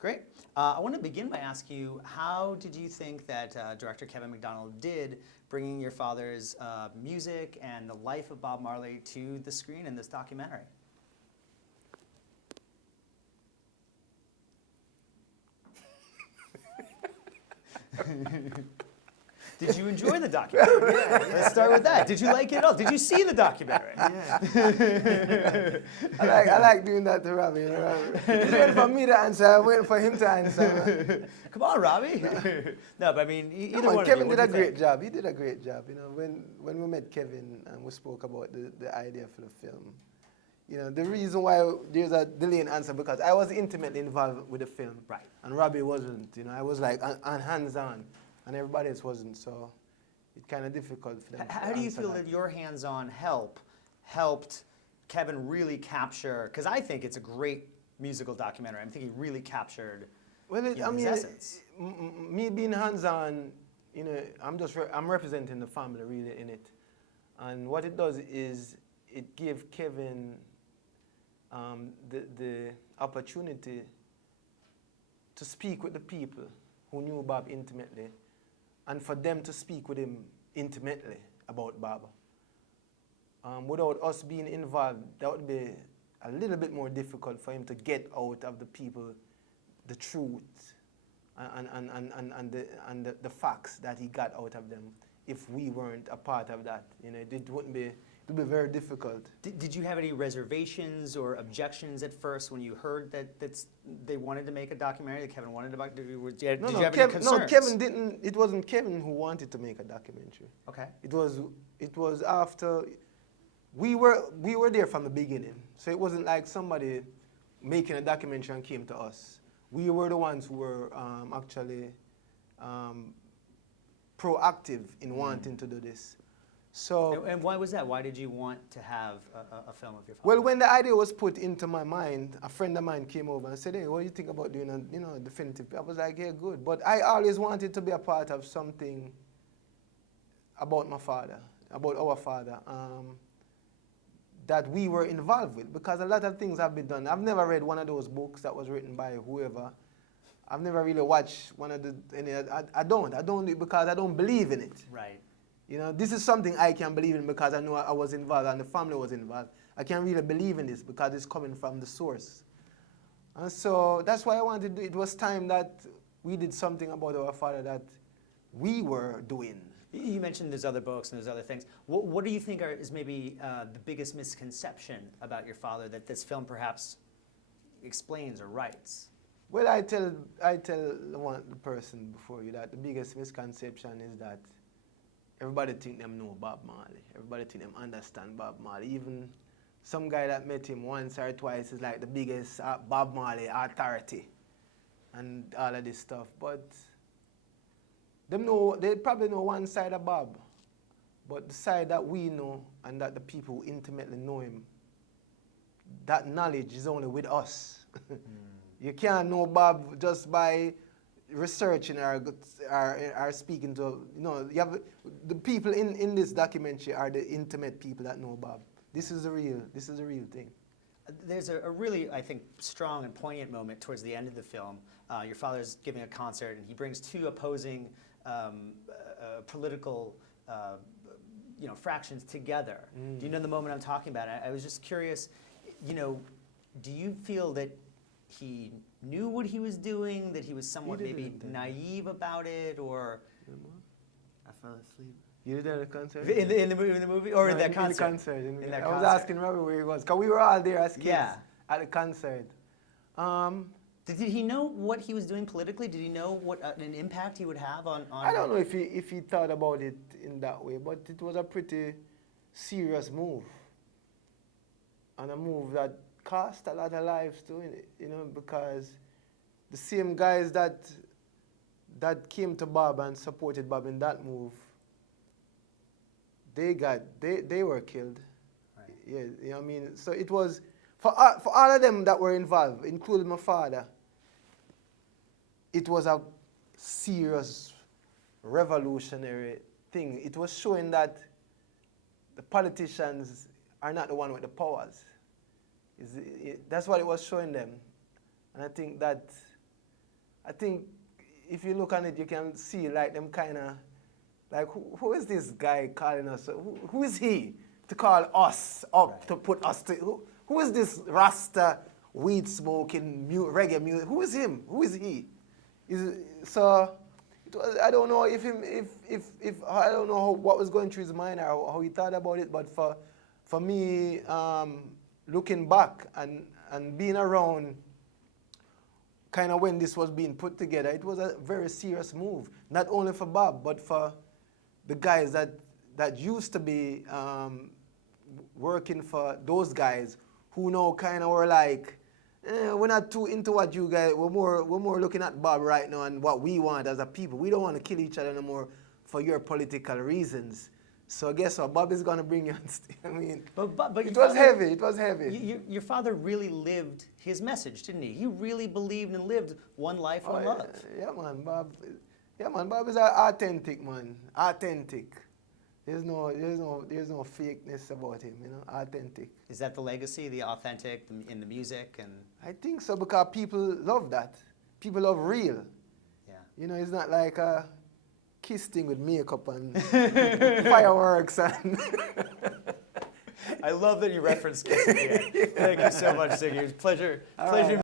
Great. I want to begin by asking you, how did you think that director Kevin MacDonald did bringing your father's music and the life of Bob Marley to the screen in this documentary? Did you enjoy the documentary? Yeah. Let's start with that. Did you like it all? Did you see the documentary? Yeah. I like doing that to Robbie. You know, Robbie. He's waiting for me to answer. I'm waiting for him to answer. Come on, Robbie. No, but I mean, either one Kevin of you, did a great job. He did a great job. You know, when we met Kevin and we spoke about the idea for the film, you know, the reason why there's a delay in answer because I was intimately involved with the film. Right. And Robbie wasn't. You know, I was like on hands-on. And everybody else wasn't, so it's kind of difficult for them. How do you feel that your hands-on helped Kevin really capture? Because I think it's a great musical documentary. I think he really captured his essence. Me being hands-on, you know, I'm representing the family really in it, and what it does is it gives Kevin the opportunity to speak with the people who knew Bob intimately, and for them to speak with him intimately about Bob. Without us being involved, that would be a little bit more difficult for him to get out of the people the truth and the facts that he got out of them if we weren't a part of that. You know, it would be very difficult. Did you have any reservations or objections at first when you heard that they wanted to make a documentary, that Kevin wanted to make? Did you have any concerns? No, Kevin didn't. It wasn't Kevin who wanted to make a documentary. Okay. It was after we were there from the beginning. So it wasn't like somebody making a documentary and came to us. We were the ones who were actually proactive in wanting to do this. So, and why was that? Why did you want to have a film of your father? Well, when the idea was put into my mind, a friend of mine came over and said, "Hey, what do you think about doing a definitive?" I was like, "Yeah, good." But I always wanted to be a part of something about my father, about our father, that we were involved with, because a lot of things have been done. I've never read one of those books that was written by whoever. I've never really watched one of I don't do it because I don't believe in it. Right. You know, this is something I can believe in because I know I was involved and the family was involved. I can't really believe in this because it's coming from the source. And so that's why I wanted to do it. It was time that we did something about our father that we were doing. You mentioned there's other books and there's other things. What do you think is maybe the biggest misconception about your father that this film perhaps explains or writes? Well, I tell the person before you that the biggest misconception is that everybody think them know Bob Marley. Everybody think them understand Bob Marley. Even some guy that met him once or twice is like the biggest Bob Marley authority and all of this stuff. But they probably know one side of Bob. But the side that we know and that the people who intimately know him, that knowledge is only with us. You can't know Bob just by researching or speaking to, you know, you have the people in this documentary are the intimate people that know Bob. This is the real thing. There's a really, I think, strong and poignant moment towards the end of the film. Your father's giving a concert and he brings two opposing political fractions together. Do you know the moment I'm talking about? I was just curious, you know, do you feel that he knew what he was doing, that he was somewhat maybe naive about it, or? I fell asleep. You did that at the concert? In the movie, or no, in that concert? In that concert. I was asking Robbie where he was, because we were all there as kids at the concert. Did he know what he was doing politically? Did he know what an impact he would have on? I don't know if he thought about it in that way, but it was a pretty serious move, and a move that cost a lot of lives too, you know, because the same guys that came to Bob and supported Bob in that move, they were killed. Right. Yeah, you know what I mean? So it was, for all of them that were involved, including my father, it was a serious revolutionary thing. It was showing that the politicians are not the one with the powers. That's what it was showing them. And I think that I think if you look on it, you can see like them kind of, like who is this guy calling us? Who is he to call us up, Right. to put us to, who is this Rasta weed smoking reggae music? Who is him? Who is he? So I don't know if I don't know what was going through his mind or how he thought about it, but for me, looking back and being around kind of when this was being put together, it was a very serious move, not only for Bob, but for the guys that used to be working for those guys who now kind of were like, we're not too into what you guys, we're more looking at Bob right now and what we want as a people. We don't want to kill each other anymore for your political reasons. So guess what? Bob is going to bring you on stage. I mean, but it was heavy. It was heavy. Your father really lived his message, didn't he? He really believed and lived one life, one love. Yeah, man, Bob. Yeah, man, Bob is authentic, man. Authentic. There's no fakeness about him, you know. Authentic. Is that the legacy, the authentic in the music and? I think so, because people love that. People love real. Yeah. You know, it's not like a kiss thing with makeup and fireworks and. I love that you referenced kissing. Thank you so much, Ziggy. It was a pleasure.